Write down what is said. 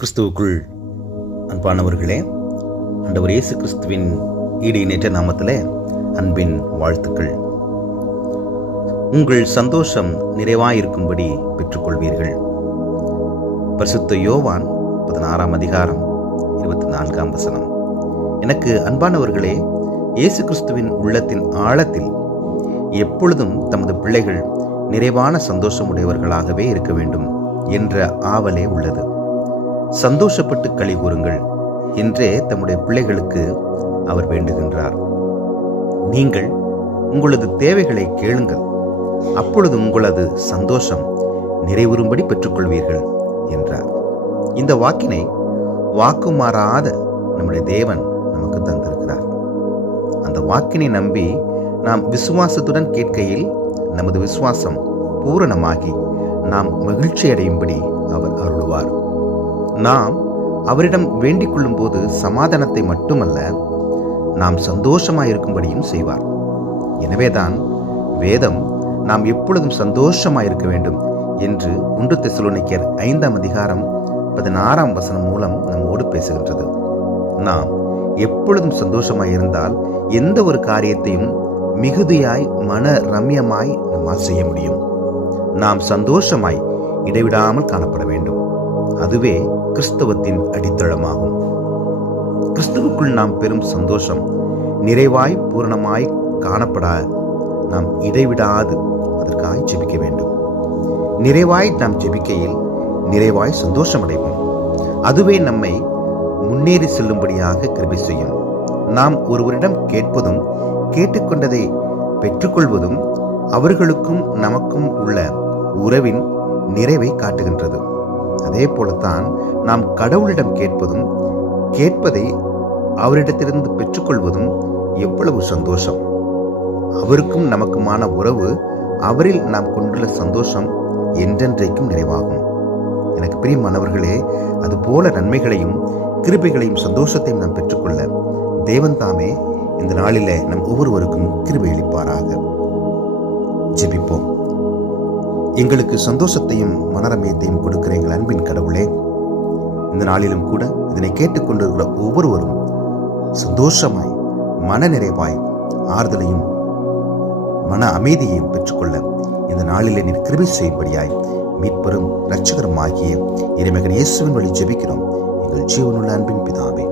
கிறிஸ்துவுக்குள் அன்பானவர்களே, ஆண்டவர் இயேசு கிறிஸ்துவின் ஈடு இணையற்ற நாமத்திலே அன்பின் வாழ்த்துக்கள். உங்கள் சந்தோஷம் நிறைவாயிருக்கும்படி பெற்றுக்கொள்வீர்கள். பரிசுத்த யோவான் 16 அதிகாரம் 24 எனக்கு அன்பானவர்களே, இயேசு கிறிஸ்துவின் உள்ளத்தின் ஆழத்தில் எப்பொழுதும் தமது பிள்ளைகள் நிறைவான சந்தோஷமுடையவர்களாகவே இருக்க வேண்டும் என்ற ஆவலே உள்ளது. சந்தோஷப்பட்டு களி கூறுங்கள் என்றே தம்முடைய பிள்ளைகளுக்கு அவர் வேண்டுகின்றார். நீங்கள் உங்களது தேவைகளை கேளுங்கள், அப்பொழுது உங்களது சந்தோஷம் நிறைவுறும்படி பெற்றுக்கொள்வீர்கள் என்றார். இந்த வாக்கினை வாக்கு மாறாத நம்முடைய தேவன் நமக்கு தந்திருக்கிறார். அந்த வாக்கினை நம்பி நாம் விசுவாசத்துடன் கேட்கையில் நமது விசுவாசம் பூரணமாகி நாம் மகிழ்ச்சி அடையும்படி அவர் அருளுவார். நாம் அவரிடம் வேண்டிக் கொள்ளும் போது சமாதானத்தை மட்டுமல்ல, நாம் சந்தோஷமாயிருக்கும்படியும் செய்வார். எனவேதான் வேதம் நாம் எப்பொழுதும் சந்தோஷமாயிருக்க வேண்டும் என்று 1 தெசலோனிக்கேயர் 5 அதிகாரம் 16 மூலம் நம்மோடு பேசுகின்றது. நாம் எப்பொழுதும் சந்தோஷமாயிருந்தால் எந்த ஒரு காரியத்தையும் மிகுதியாய் மன ரம்யமாய் நம்மால் செய்ய முடியும். நாம் சந்தோஷமாய் இடைவிடாமல் காணப்பட வேண்டும். அதுவே கிறிஸ்தவத்தின் அடித்தளமாகும். கிறிஸ்துவுக்குள் நாம் பெறும் சந்தோஷம் நிறைவாய் பூரணமாய் காணப்பட நாம் இடைவிடாது அதற்காய் ஜெபிக்க வேண்டும். நிறைவாய் நாம் ஜெபிக்கையில் நிறைவாய் சந்தோஷம் அடைவோம். அதுவே நம்மை முன்னேறி செல்லும்படியாக கிருபை செய்யும். நாம் ஒருவரிடம் கேட்பதும் கேட்டுக்கொண்டதை பெற்றுக்கொள்வதும் அவர்களுக்கும் நமக்கும் உள்ள உறவின் நிறைவை காட்டுகின்றது. அதே போலத்தான் நாம் கடவுளிடம் கேட்பதும் கேட்பதை அவரிடத்திலிருந்து பெற்றுக்கொள்வதும் எவ்வளவு சந்தோஷம்! அவருக்கும் நமக்குமான உறவு, அவரில் நாம் கொண்டுள்ள சந்தோஷம் என்றென்றைக்கும் நிறைவாகும். எனக்கு பிரியமானவர்களே, அதுபோல நன்மைகளையும் கிருபைகளையும் சந்தோஷத்தையும் நாம் பெற்றுக்கொள்ள தேவன் தாமே இந்த நாளிலே நம் ஒவ்வொருவருக்கும் கிருபை அளிப்பாராக. ஜெபிப்போம். எங்களுக்கு சந்தோஷத்தையும் மனரமியத்தையும் கொடுக்கிற எங்கள் அன்பின் கடவுளே, இந்த நாளிலும் கூட இதனை கேட்டுக்கொண்டிருக்கிற ஒவ்வொருவரும் சந்தோஷமாய் மன நிறைவாய் ஆறுதலையும் மன அமைதியையும் பெற்றுக்கொள்ள இந்த நாளிலே நீர் கிருபை செய்யும்படியாய் மீட்பெரும் இரட்சகரும் ஆகிய இறைமகன் இயேசுவின் வழி ஜெபிக்கிறோம் எங்கள் ஜீவனுள்ள அன்பின் பிதாவே.